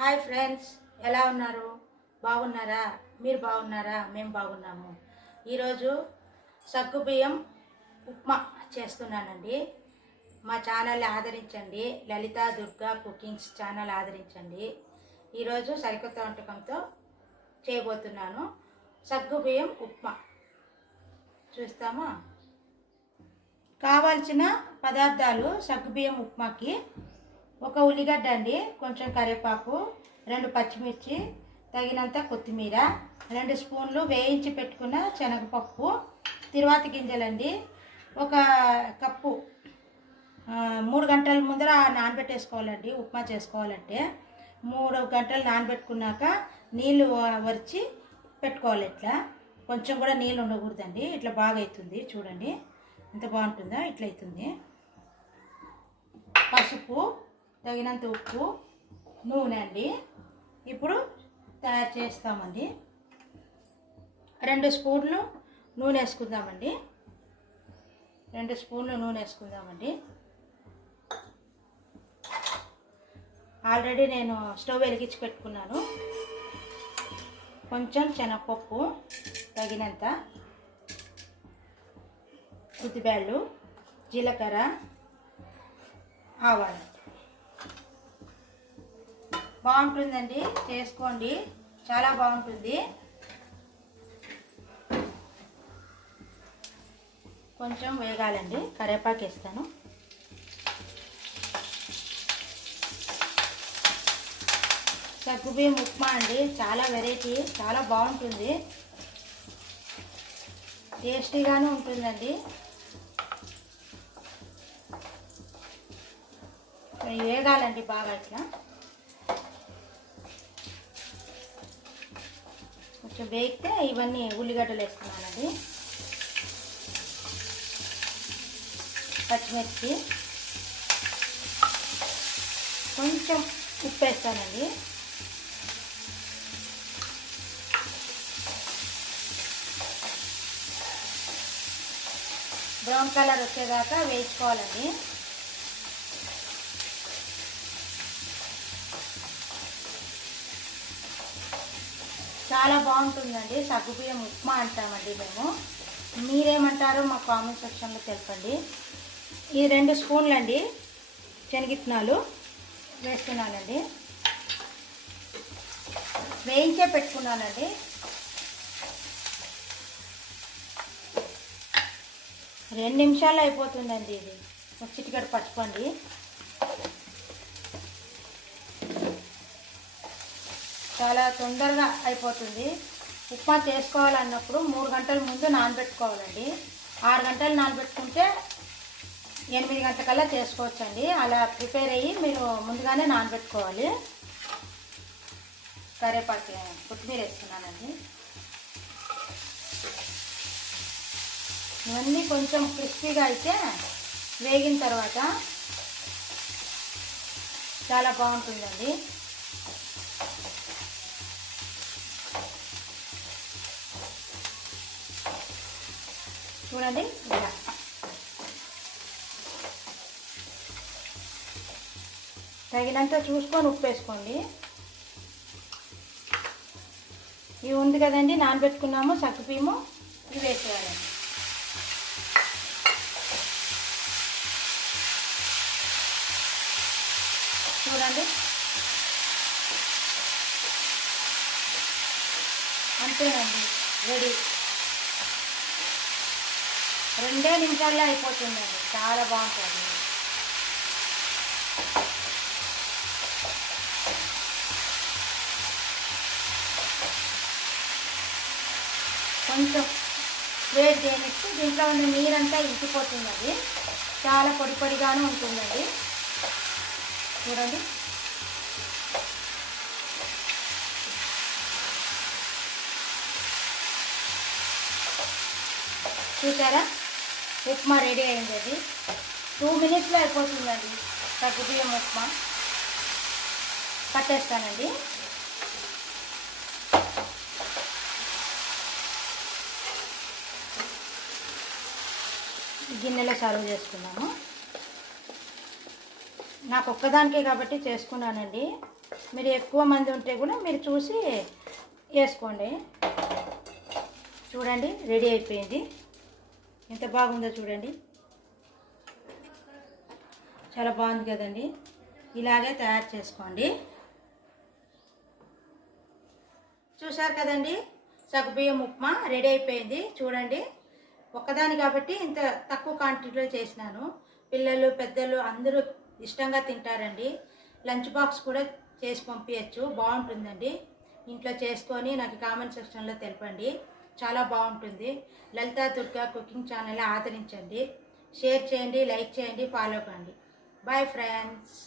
Hi friends, ఎలా ఉన్నారు? బాగున్నారా? మీరు బాగున్నారా? మేము బాగున్నాము. ఈరోజు సగ్గుబియ్యం ఉప్మా చేస్తున్నానండి. మా ఛానల్ని ఆదరించండి. లలిత దుర్గా కుకింగ్స్ ఛానల్ ఆదరించండి. ఈరోజు సరికొత్త వంటకంతో చేయబోతున్నాను. సగ్గుబియ్యం ఉప్మా చూస్తామా? కావాల్సిన పదార్థాలు సగ్గుబియ్యం ఉప్మాకి: ఒక ఉల్లిగడ్డ అండి, కొంచెం కరివేపాకు, 2 పచ్చిమిర్చి, తగినంత కొత్తిమీర, 2 స్పూన్లు వేయించి పెట్టుకున్న శనగపప్పు, తిరువాత గింజలండి, ఒక కప్పు. 3 గంటల ముందర నానబెట్టేసుకోవాలండి. ఉప్మా చేసుకోవాలంటే 3 గంటలు నానబెట్టుకున్నాక నీళ్ళు వరిచి పెట్టుకోవాలి. ఇట్లా కొంచెం కూడా నీళ్ళు ఉండకూడదండి. ఇట్లా బాగా అవుతుంది. చూడండి ఎంత బాగుంటుందో. ఇట్లా అవుతుంది. పసుపు, తగినంత ఉప్పు, నూనె అండి. ఇప్పుడు తయారు చేస్తామండి. 2 స్పూన్లు నూనె వేసుకుందామండి. 2 స్పూన్లు నూనె వేసుకుందామండి. ఆల్రెడీ నేను స్టవ్ వెలిగించి పెట్టుకున్నాను. కొంచెం శనగపప్పు, తగినంత ఉద్దిబ్యాళ్ళు, జీలకర్ర, ఆవాలు. బాగుంటుందండి, చేసుకోండి, చాలా బాగుంటుంది. కొంచెం వేగాలండి. కరివేపాకు వేస్తాను. సగ్గుబియ్యం ఉప్మా అండి, చాలా వెరైటీ, చాలా బాగుంటుంది, టేస్టీగానే ఉంటుందండి. వేగాలండి బాగా. ఇట్లా కొంచెం వేగితే ఇవన్నీ ఉల్లిగడ్డలు వేసుకున్నానండి, పచ్చిమిర్చి, కొంచెం ఉప్పు వేస్తానండి. బ్రౌన్ కలర్ వచ్చేదాకా వేసుకోవాలండి. చాలా బాగుంటుందండి. సగ్గుబియ్యం ఉప్మా అంటామండి మేము. మీరేమంటారో మా కామెంట్ సెక్షన్లో తెలపండి. ఈ 2 స్పూన్లు అండి శనగిత్తనాలు వేస్తున్నానండి. వేయించే పెట్టుకున్నానండి. రెండు నిమిషాల్లో అయిపోతుందండి. ఇది ఒక చిటికెడు పట్టుకోండి. చాలా తొందరగా అయిపోతుంది. ఉప్మా చేసుకోవాలన్నప్పుడు 3 గంటల ముందు నానబెట్టుకోవాలండి. 6 గంటలు నానబెట్టుకుంటే 8 గంటలకల్లా చేసుకోవచ్చండి. అలా ప్రిపేర్ అయ్యి మీరు ముందుగానే నానబెట్టుకోవాలి. కరివేపాకు, కొత్తిమీర వేస్తున్నానండి. ఇవన్నీ కొంచెం క్రిస్పీగా అయితే వేగిన తర్వాత చాలా బాగుంటుందండి. చూడండి, ఇలా తగినంత చూసుకొని ఉప్పు వేసుకోండి. ఇవి ఉంది కదండి, నానబెట్టుకున్నాము సగ్గుబియ్యము, ఇవి వేసేయాలండి. చూడండి, అంతేనండి, రెడీ. 2 నిమిషాల్లో అయిపోతుందండి. చాలా బాగుంటుంది. కొంచెం వేడి చేయనిచ్చి దీంట్లో ఉన్న నీరంతా ఇంకిపోతుందండి. చాలా పొడి పొడిగానే ఉంటుందండి. చూడండి, చూసారా? ఉప్మా రెడీ అయింది. అది 2 మినిట్స్లో అయిపోతుందండి. సగ్గుబియ్యం ఉప్మా పట్టేస్తానండి. గిన్నెలో సర్వ్ చేసుకున్నాము. నాకు ఒక్కదానికే కాబట్టి చేసుకున్నానండి. మీరు ఎక్కువ మంది ఉంటే కూడా మీరు చూసి వేసుకోండి. చూడండి రెడీ అయిపోయింది. ఎంత బాగుందో చూడండి. చాలా బాగుంది కదండి. ఇలాగే తయారు చేసుకోండి. చూసారు కదండి, సగ్గుబియ్యం ఉప్మా రెడీ అయిపోయింది. చూడండి, ఒక్కదాని కాబట్టి ఇంత తక్కువ క్వాంటిటీలో చేసినాను. పిల్లలు పెద్దలు అందరూ ఇష్టంగా తింటారండి. లంచ్ బాక్స్ కూడా చేసి పంపించచ్చు. బాగుంటుందండి. ఇంట్లో చేసుకొని నాకు కామెంట్ సెక్షన్లో తెలపండి. చాలా బాగుంటుంది. లలితా దుర్గా కుకింగ్ ఛానల్ ఆదరించండి. షేర్ చేయండి, లైక్ చేయండి, ఫాలో కండి. Bye friends.